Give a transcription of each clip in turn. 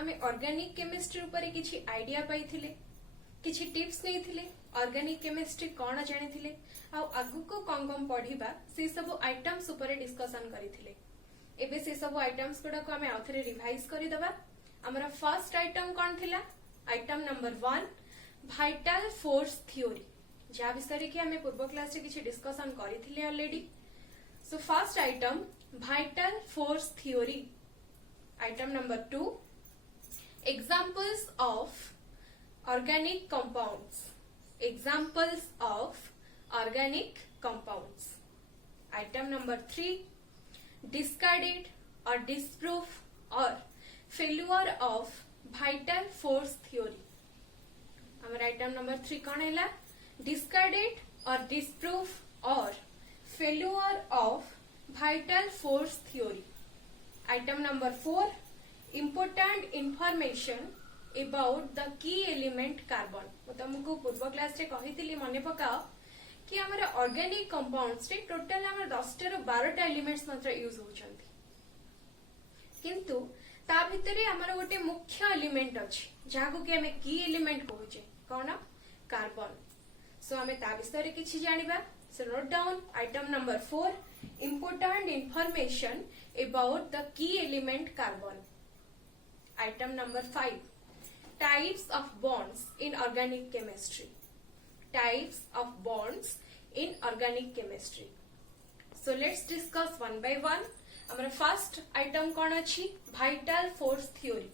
आमे organic chemistry ऊपर किछि आइडिया पाइथिले, किछि टिप्स नैथिले, ऑर्गेनिक केमिस्ट्री कौन जानिथिले आ आगु को कम पढ़िबा से सब आइटम्स ऊपर डिस्कशन करिथिले। एबे से सब आइटम्स गुडा को आमे आउथरे रिवाइज करि दबा। हमरा फर्स्ट आइटम कौन थिला? Item number 1 vital force theory, जा विषय कि आमे पूर्व क्लास रे किछि डिस्कशन करिथिले already. So first item vital force theory. Item number 2 examples of organic compounds. Examples of organic compounds. Item number 3 discarded or disproof or failure of vital force theory. Our item number 3 कौन है? Discarded or disproof or failure of vital force theory. Item number 4 important information about the key element carbon. मैं तुमको पूर्व class रे कहितली मने पकाओ कि हमर ऑर्गेनिक कंपाउंड्स रे टोटल हमर 10 टा रो 12 टा एलिमेंट्स मात्र यूज होचंती, किंतु ता भितरे हमर गोटे मुख्य एलिमेंट अछि जाको कि हमें की एलिमेंट कहूचे कोन? कार्बन। सो हमें ता विषय रे किछि जानिबा। So note down item number 4 important information about the key element carbon. Item number 5 types of bonds in organic chemistry. Types of bonds in organic chemistry. So let's discuss one by one. Our first item कौन अछि? Vital force theory.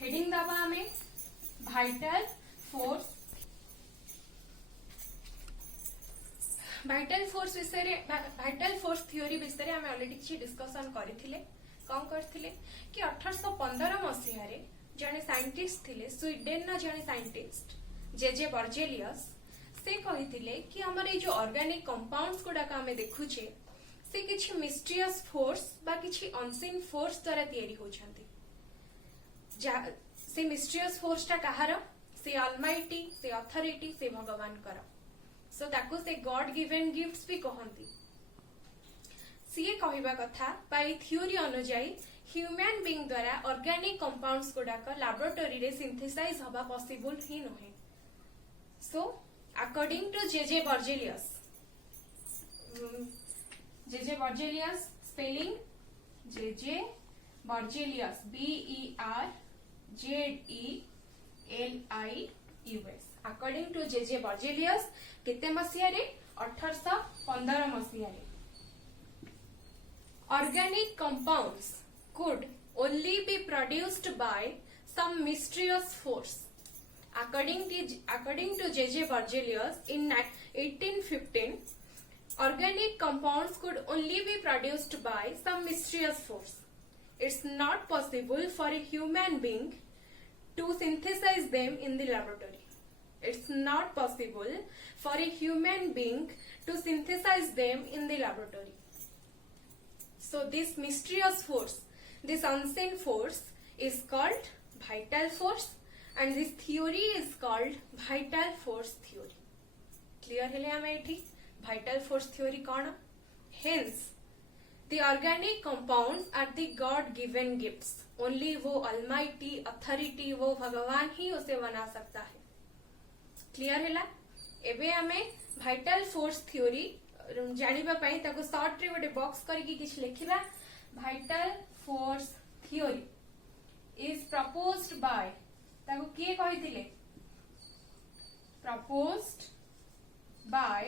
Heading दबा हमें vital force. vital force विषय रे vital force theory विषय रे हमें already किछि डिस्कशन करिथिले। कौन करथिले कि 1815 मसिहा रे जने साइंटिस्ट थिले, स्वीडेन ना जने साइंटिस्ट जे बर्जेलियस, से कहिथिले कि हमर ए जो ऑर्गेनिक कंपाउंड्स गुडा का हमें देखुचे से किछि मिस्टीरियस फोर्स बा किछि अनसीन फोर्स द्वारा तयारी होछंती। से मिस्टीरियस फोर्स ता कहार? से ऑलमाइटी, से अथॉरिटी, से भगवान कर। सो ताको से गॉड गिवन गिफ्ट्स भी कहंती। सीए कहिबा कथा बाय थ्योरी अनुसार ह्यूमन बीइंग द्वारा ऑर्गेनिक कंपाउंड्स गुडाक लैबोरेटरी रे सिंथेसाइज हवा पॉसिबल ही नहे। So according to J Berzelius, J Berzelius spelling J Berzelius BERZELIUS। According to J Berzelius केते मसिया रे? 1815 मसिया रे organic compounds could only be produced by some mysterious force. According to J.J. Berzelius, in 1815, organic compounds could only be produced by some mysterious force. It's not possible for a human being to synthesize them in the laboratory. It's not possible for a human being to synthesize them in the laboratory. So this mysterious force, this unseen force is called vital force, and this theory is called vital force theory. Clear हेले हमें एठी vital force theory कौन? Hence the organic compounds are the God given gifts. Only वो almighty authority, वो भगवान ही उसे बना सकता है। Clear हेला? एबे हमें vital force theory जानिबा पई ताको शॉर्ट रे गोटे बॉक्स करके किछ लिखिबा। Vital force theory is proposed by, ताको किए कहिथिले? Proposed by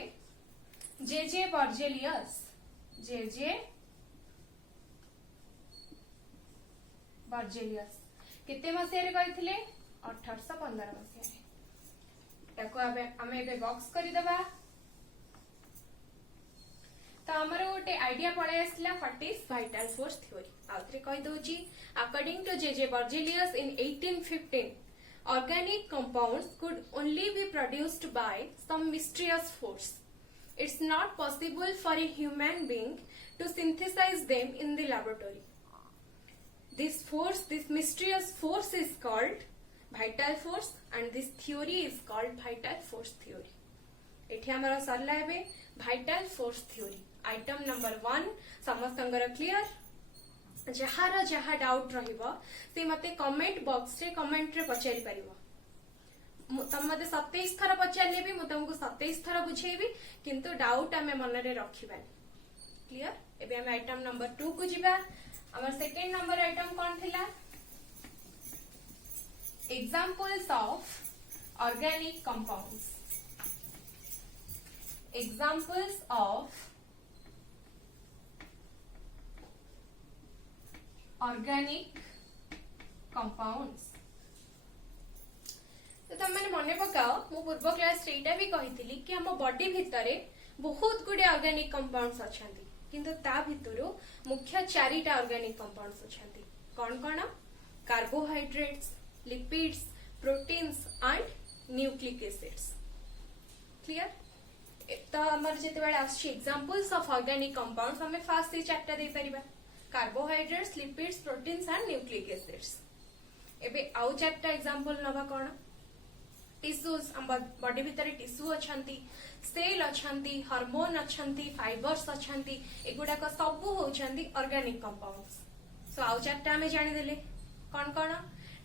J Berzelius. J Berzelius केते मसिया रे कहिथिले? 1815 मसिया रे। ताको हमें एबे बॉक्स करि दबा। तो हमर गोटे आइडिया पळे आसला what is vital force theory। आउथरे कहि दोची according to J Berzelius in 1815 organic compounds could only be produced by some mysterious force. It's not possible for a human being to synthesize them in the laboratory. This force, this mysterious force is called vital force, and this theory is called vital force theory. एठी हमारा सरला है vital force theory. Item number 1 समस्तंगर clear? जहार जहा doubt रहिबो से मते comment box रे कमेंट रे पचारि परिबो। तुम मते 27 थर पचारे भी मुझे तुमको 27 थर बुझेबी किंतु डाउट आमे मन रे रखिबा। क्लियर? एबे हम आइटम नंबर 2 को जिबा। हमर सेकंड नंबर आइटम कोन थिला? Examples of organic compounds. Examples of organic compounds. तो तुम मैंने मन पकाओ मु पूर्व क्लास एटा भी कही कि हम बॉडी भितर बहुत गुडे ऑर्गेनिक कंपाउंड्स अछंती किंतु ता भितरु मुख्य 4टा ऑर्गेनिक कंपाउंड्स अछंती। कौन कौन? Carbohydrates, lipids, proteins and nucleic acids. Clear? तो हमर जेते बेले आछि एग्जांपल्स ऑफ ऑर्गेनिक कंपाउंड्स हमें फास्ट से 4टा दे परिबा। Carbohydrates, lipids, proteins and nucleic acids. एबे आउ 4टा एग्जांपल नबा कोन? टिश्यूज, हम बॉडी भितर टिश्यू अछंती, सेल अछंती, हार्मोन अछंती, फाइबर्स अछंती, एगुडा को सब होछंती ऑर्गेनिक कंपाउंड्स। सो आउ 4टा हमें जानि देले कोन कोन?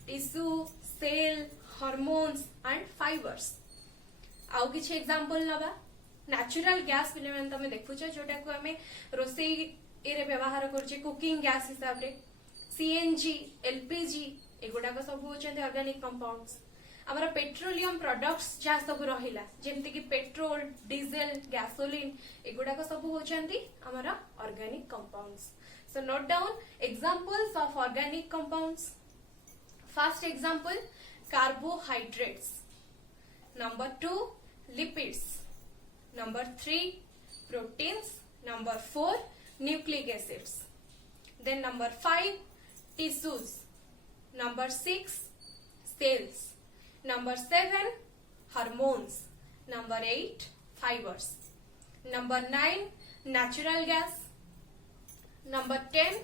Tissue, cell, hormones and fibres. आउ किछ एग्जांपल नबा। नेचुरल गैस पिले तमे देखुछ जोटा को हमें रोसई एरे व्यवहार करछे कुकिंग गैस हिसाब रे। सीएनजी, एलपीजी एगुडा को सब होछंती ऑर्गेनिक कंपाउंड्स। हमारा पेट्रोलियम प्रोडक्ट्स जहाँ सब रहिला जेमति कि पेट्रोल, डीजल, गैसोलीन एगुडा को सब होचंती हमारा organic compounds. So note down examples of organic compounds. First example carbohydrates, number 2 lipids, number 3 proteins, number 4 nucleic acids, then number 5 tissues, number 6 cells, number 7 hormones, number 8 fibers, number 9 natural gas, number 10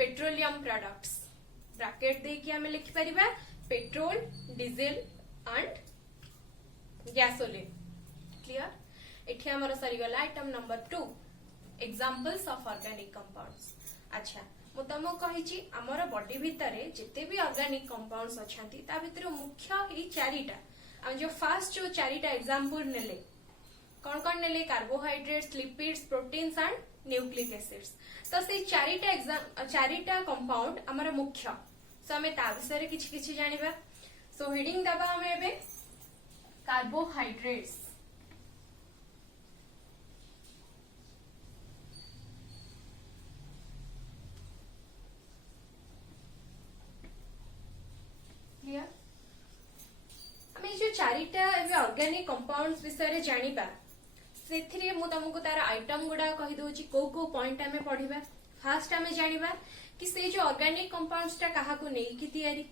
petroleum products। Bracket दे कि हमें लिखि परिबा petrol, diesel and gasoline. Clear? एठी हमर सरी गला item number 2 examples of organic compounds. अच्छा मु तुमको कहिची हमर बॉडी भितरे जिते भी ऑर्गेनिक कंपाउंड्स अछंती ता भितरे मुख्य ही 4टा। हम जो फर्स्ट जो 4टा एग्जांपल नेले कौन कौन नेले? Carbohydrates, lipids, proteins and nucleic acids. तो से 4टा कंपाउंड हमर मुख्य। सो हमें ता विषय रे किछि किछि जानिबा। सो हेडिंग दबा हमें एबे कार्बोहाइड्रेट्स। हमें जो 4टा ऑर्गेनिक कंपाउंड्स विषय जानिबा सेथिरे मु तुमको तार आइटम गुडा कहि दोची को पॉइंट हमें पढिबा। फर्स्ट हमें जानिबा कि से जो ऑर्गेनिक कंपाउंड्स ता काहा को नेई कि तयारी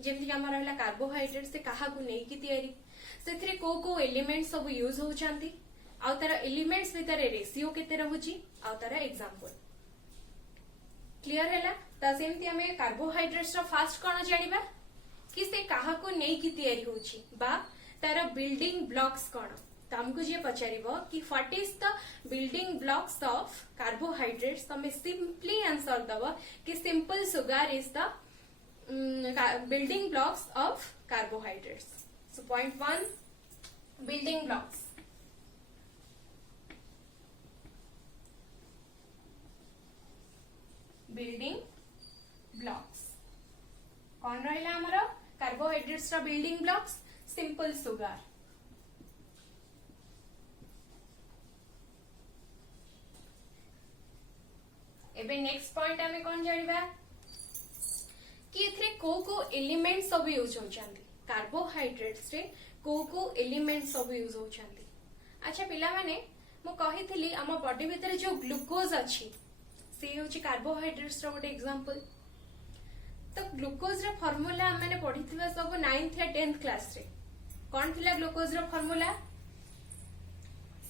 जेमति हमर रहला कार्बोहाइड्रेट से काहा को नेई कि तयारी सेथिरे को एलिमेंट्स सब यूज होचांती आ तार एलिमेंट्स भितर रेशियो केते रहउची आ तार एग्जांपल। क्लियर हैला? त सेमति हमें कार्बोहाइड्रेट्स रो फर्स्ट कोन जानिबा कि से काहा को नेई कि तयारी होची बा तार बिल्डिंग ब्लॉक्स कोन। त हमको जे पचारिबो कि what is the building blocks of carbohydrates तमे सिंपली आंसर दबो कि simple sugar is the building blocks of carbohydrates. So point 1 building blocks. Building blocks कौन रहिला हमरो? कार्बोहाइड्रेट्स रा बिल्डिंग ब्लॉक्स सिंपल सुगर। एबे नेक्स्ट पॉइंट हमें कौन जानिबा कि एथरे को एलिमेंट सब यूज होचांती। कार्बोहाइड्रेट्स रे को एलिमेंट सब यूज होचांती। अच्छा पिला माने मु कहिथिली हम बॉडी भीतर जो ग्लूकोज अछि से होची कार्बोहाइड्रेट्स रा गोटे एग्जांपल। तो ग्लूकोज रा फार्मूला हमने पढ़िथिबा सब 9th या 10th क्लास रे। कौन थिला ग्लूकोज रा फार्मूला?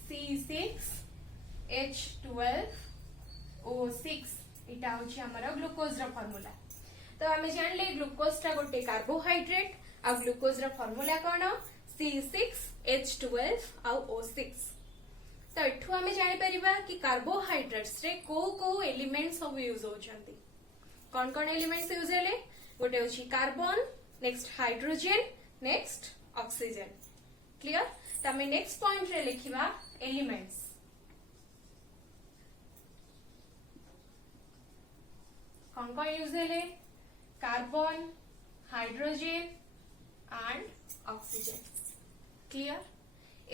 C6H12O6 इटा होची हमर ग्लूकोज रा फार्मूला। तो हमें जानले ग्लूकोज टा गोटे कार्बोहाइड्रेट आ ग्लूकोज रा फार्मूला कोन? C6H12 आ O6। तो एठू हमें जानि परिबा कि कार्बोहाइड्रेट्स रे को एलिमेंट सब यूज होचंती। कौन कौन एलिमेंट्स यूज हेले गोटे होची carbon next hydrogen next oxygen clear तमे नेक्स्ट पॉइंट रे लिखिबा एलिमेंट्स कौन कौन यूज हेले carbon hydrogen and oxygen clear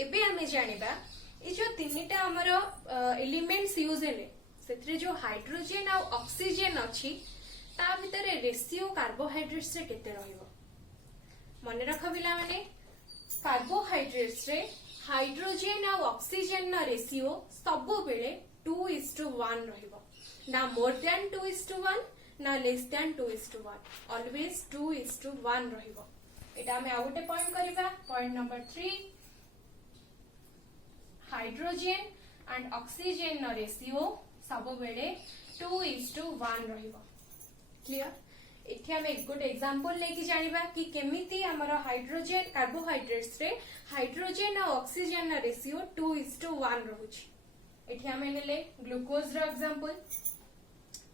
एबे हमें जानिबा ए जो तीनटा हमर एलिमेंट्स यूज हेले सेथरे जो हाइड्रोजन आ ऑक्सीजन अछि ता भितरे रेशियो कार्बोहाइड्रेट्स रे केते रहइबो मन रख पिला माने कार्बोहाइड्रेट्स रे हाइड्रोजन आ ऑक्सीजन ना रेशियो सब बेले 2:1 रहइबो ना मोर देन 2:1 ना लेस देन 2:1 ऑलवेज 2:1 रहइबो एटा हमें आउटे पॉइंट करिबा point number 3 hydrogen and oxygen ना रेशियो सब बेले 2:1 रहइबो क्लियर एठी हम एक गुड एग्जांपल लेके जानिबा कि केमिति हमर हाइड्रोजन कार्बोहाइड्रेट्स रे हाइड्रोजन और ऑक्सीजन ना रेशियो 2:1 रहुछि एठी हम लेले ग्लूकोज रो एग्जांपल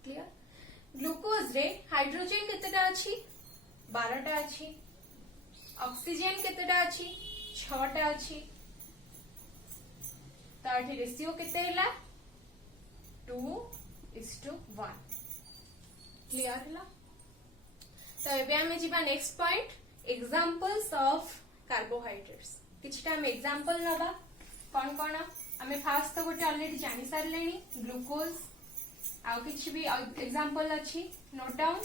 क्लियर ग्लूकोज रे हाइड्रोजन केतेटा अछि 12टा अछि ऑक्सीजन केतेटा अछि 6टा अछि ताठी रेशियो केते हैला 2:1 क्लियर हैला तो एबे हमें जीवा next point examples of carbohydrates किछटा हम एग्जांपल नबा कोन कोन हमें फास्ट तो गोटे ऑलरेडी जानि सारलेनी ग्लूकोज आ किछ भी एग्जांपल अछि नोट डाउन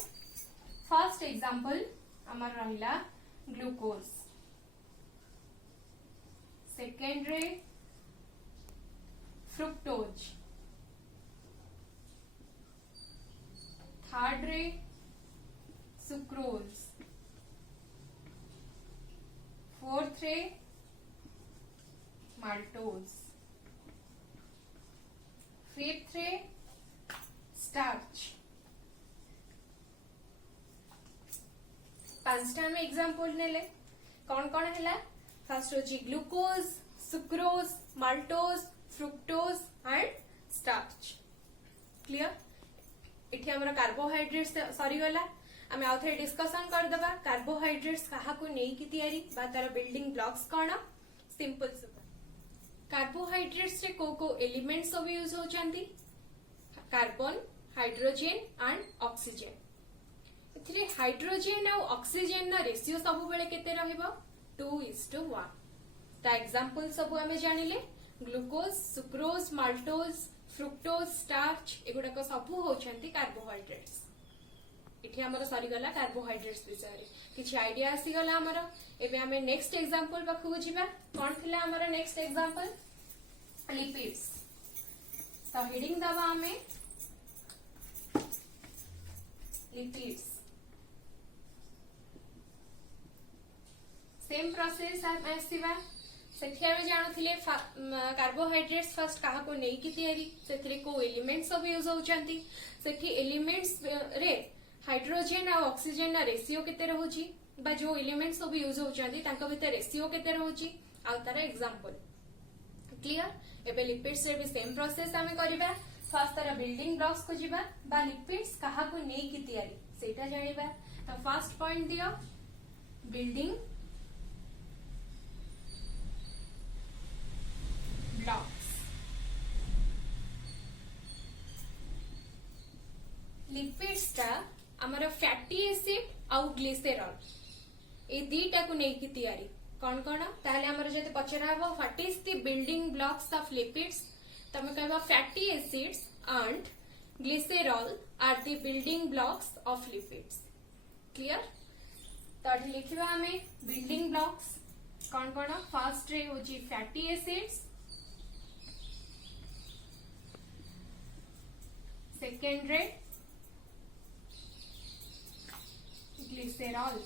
फर्स्ट एग्जांपल हमर रहिला ग्लूकोज सेकेंड रे फ्रुक्टोज थर्ड रे सुक्रोज फोर्थ रे माल्टोज फिफ्थ रे स्टार्च पांचटा में एग्जांपल नेले कौन कौन हैला फर्स्ट होची glucose sucrose maltose fructose and starch clear एठी हमरा कार्बोहाइड्रेट्स सरी गला आमे आउथे डिस्कशन कर दबा कार्बोहाइड्रेट्स कहा को नेई की तयारी बा तार बिल्डिंग ब्लॉक्स कोन सिंपल सुपर कार्बोहाइड्रेट्स रे को एलिमेंट्स सब यूज हो चंदी कार्बन हाइड्रोजन एंड ऑक्सीजन एथिरे हाइड्रोजन और ऑक्सीजन ना रेशियो सब बेले केते रहइबो 2:1 ता एग्जांपल सब हमें जानिले glucose sucrose maltose fructose starch एगुडा को सब होचंती कार्बोहाइड्रेट्स इठी हमर सरी गला कार्बोहाइड्रेट्स विषय किछ आईडिया आसी गला हमर एबे हमें नेक्स्ट एग्जांपल पाखु जिबा कोन थिला हमर नेक्स्ट एग्जांपल लिपिड्स तो हेडिंग दबा हमें लिपिड्स सेम प्रोसेस आसीबा सेठी हम जानथिले कार्बोहाइड्रेट्स फर्स्ट कहा को नेई की तयारी सेथरे को एलिमेंट्स सब यूज होचंती सेठी एलिमेंट्स रे हाइड्रोजन और ऑक्सीजन ना रेशियो केते रहउची बा जो एलिमेंट्स सब यूज होचंती तांका भीतर रेशियो केते रहउची आ तार एग्जांपल क्लियर एबे लिपिड्स रे भी सेम प्रोसेस हमें करबा फर्स्ट तार बिल्डिंग ब्लॉक्स को जिबा बा लिपिड्स कहा को नेई की तयारी सेटा जानिबा तो फर्स्ट पॉइंट दियो बिल्डिंग ब्लॉक्स लिपिड्स टा हमर फैटी एसिड आउ ग्लिसरॉल ए दीटा को नेई की तयारी कौन कौन ताहले हमर जते पचरा हबो what is the building blocks of lipids तमे कहबा fatty acids and glycerol are the building blocks of lipids clear तो लिखिबा हमें बिल्डिंग ब्लॉक्स कौन कौन फर्स्ट रे होची फैटी एसिड्स सेकेंड रे ग्लिसरॉल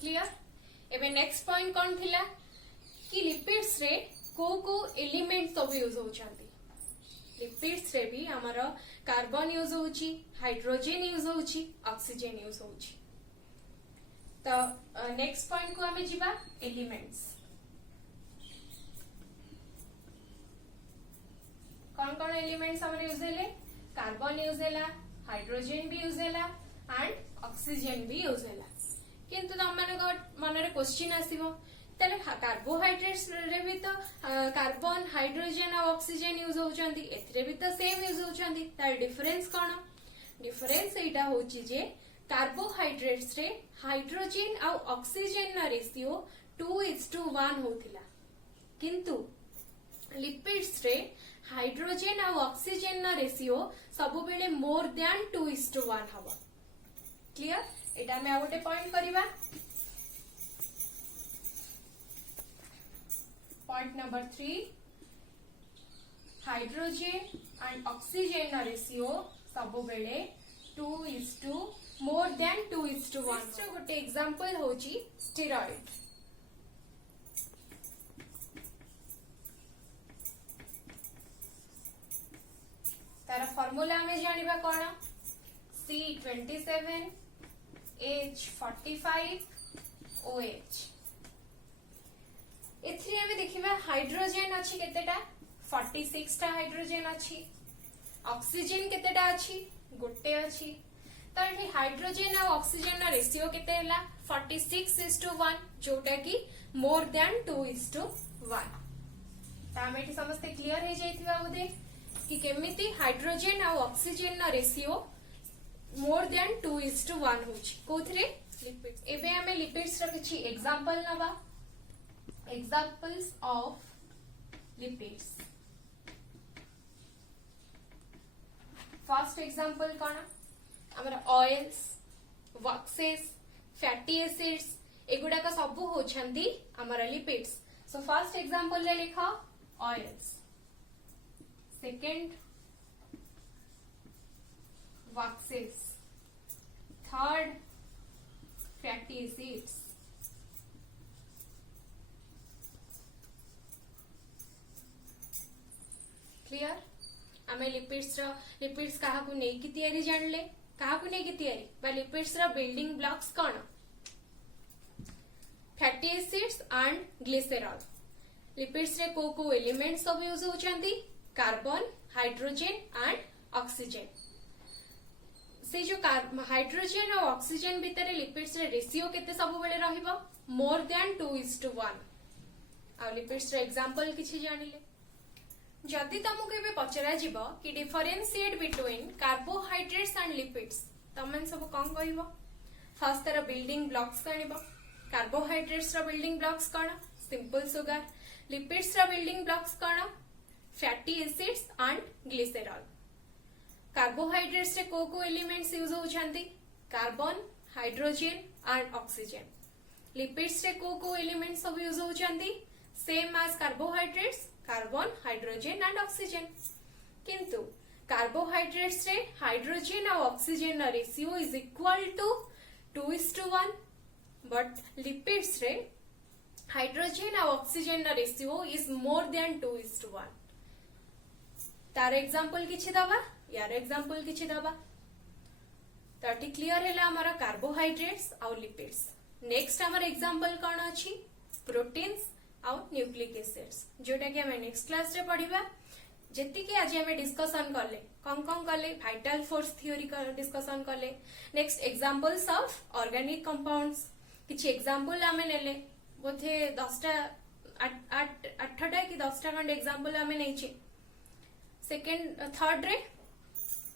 क्लियर एबे नेक्स्ट पॉइंट कौन थिला कि लिपिड्स रे को एलिमेंट सब यूज होचंती लिपिड्स रे भी हमर कार्बन यूज होची हाइड्रोजन यूज होची ऑक्सीजन यूज होची तो नेक्स्ट पॉइंट को हमें जिबा एलिमेंट्स कौन कौन एलिमेंट्स हमर यूज हेले कार्बन यूज हैला, हाइड्रोजन भी यूज हैला एंड ऑक्सीजन भी यूज हैला। किंतु तम मन रे क्वेश्चन आसीबो ताले कार्बोहाइड्रेट्स रे भी तो कार्बन हाइड्रोजन और ऑक्सीजन यूज होउचंदी, एथरे भी तो सेम यूज होउचंदी, तार डिफरेंस कोन? डिफरेंस एटा होची जे कार्बोहाइड्रेट्स रे हाइड्रोजन और ऑक्सीजन ना रेशियो 2:1 होथिला, किंतु लिपिड्स रे हाइड्रोजन और ऑक्सीजन ना रेशियो सब बेले मोर देन 2:1 हबो। क्लियर? एटा में आ गोटे पॉइंट करिबा। Point number 3, hydrogen and oxygen ना रेशियो सब बेले 2:, मोर देन 2:1। गोटे एग्जांपल होची स्टेरॉइड। तार फॉर्मूला हमें जानिबा कोन? C27 H45 OH। एथरे हमें देखिबा हाइड्रोजन अछि केतेटा? 46 टा हाइड्रोजन अछि। ऑक्सीजन केतेटा अछि? गोटे अछि। तो एठी हाइड्रोजन और ऑक्सीजन ना रेशियो केते हैला? 46:1, जोटा कि मोर देन 2:1। ता हम एठी समस्त क्लियर हे जाइथिबा बोधे कि केमिति हाइड्रोजन और ऑक्सीजन ना रेशियो मोर देन 2:1 होची कोथरे? लिपिड्स। एबे हमें लिपिड्स रा किछि एग्जांपल नबा। Examples of lipids. First example कोन? हमरा ऑयल्स, वैक्सेस, फैटी एसिड्स एगुडा का सब होछंती हमरा लिपिड्स। सो फर्स्ट एग्जांपल ले लिखा oils, second waxes, third fatty acids, clear? आमे लिपिड्स कहा को नहीं की तैयारी जानले, कहा को नहीं की तैयारी बा लिपिड्स रा बिल्डिंग ब्लॉक्स कौन? Fatty acids and glycerol. Lipids रे को एलिमेंट्स सब यूज होचंती? Carbon, hydrogen and oxygen. से जो हाइड्रोजन और ऑक्सीजन भितर लिपिड्स रे रेशियो केते सब बेले रहिबो? More than 2:1। आ लिपिड्स रे एग्जांपल किछि जानिले। जदि तुमको एबे पचरा जिवो कि differentiate between carbohydrates and lipids, तमन सब कोन कहइबो? फर्स्ट तार बिल्डिंग ब्लॉक्स कनिबो। कार्बोहाइड्रेट्स रा बिल्डिंग ब्लॉक्स कोन? Simple sugar. लिपिड्स रा बिल्डिंग ब्लॉक्स कोन? Fatty acids and glycerol. Carbohydrates रे को एलिमेंट्स यूज होछंती? Carbon, hydrogen and oxygen. Lipids रे को एलिमेंट्स सब यूज होछंती? Same as carbohydrates, carbon, hydrogen and oxygen. किंतु कार्बोहाइड्रेट्स रे हाइड्रोजन और ऑक्सीजन ना ratio is equal to 2:1, but lipids रे हाइड्रोजन और ऑक्सीजन ना रेशियो इज मोर देन 2:1। तार एग्जांपल किछि दबा, यार एग्जांपल किछि दबा। तो क्लियर हैला हमारा कार्बोहाइड्रेट्स और लिपिड्स। नेक्स्ट हमारा एग्जांपल कोन अछि? प्रोटीन्स और न्यूक्लिक एसिड्स, जोटा कि हमें नेक्स्ट क्लास रे पढ़िबा। जेति कि आज हमें डिस्कशन करले कौन कले वाइटल फोर्स थ्योरी का डिस्कशन करले। Next examples of organic compounds, किछि एग्जांपल हमें नेले बोथे 10टा 8टा कि 10टा खंड एग्जांपल हमें नैछि। सेकंड थर्ड रे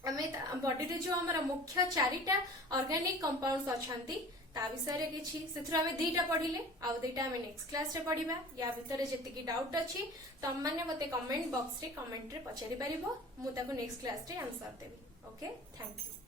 हमें बॉडी रे जो हमारा मुख्य 4टा ऑर्गेनिक कंपाउंड्स अछंती ता विषय रे किछि सेथुरा हमें 2टा पढ़िले आ 2टा हमें नेक्स्ट क्लास रे पढ़िबा। या भितर जेति कि डाउट अछि तम माने मते कमेंट बॉक्स रे कमेंट रे पचारि परिबो, मु ताको नेक्स्ट क्लास रे answer Devi. Okay, thank you.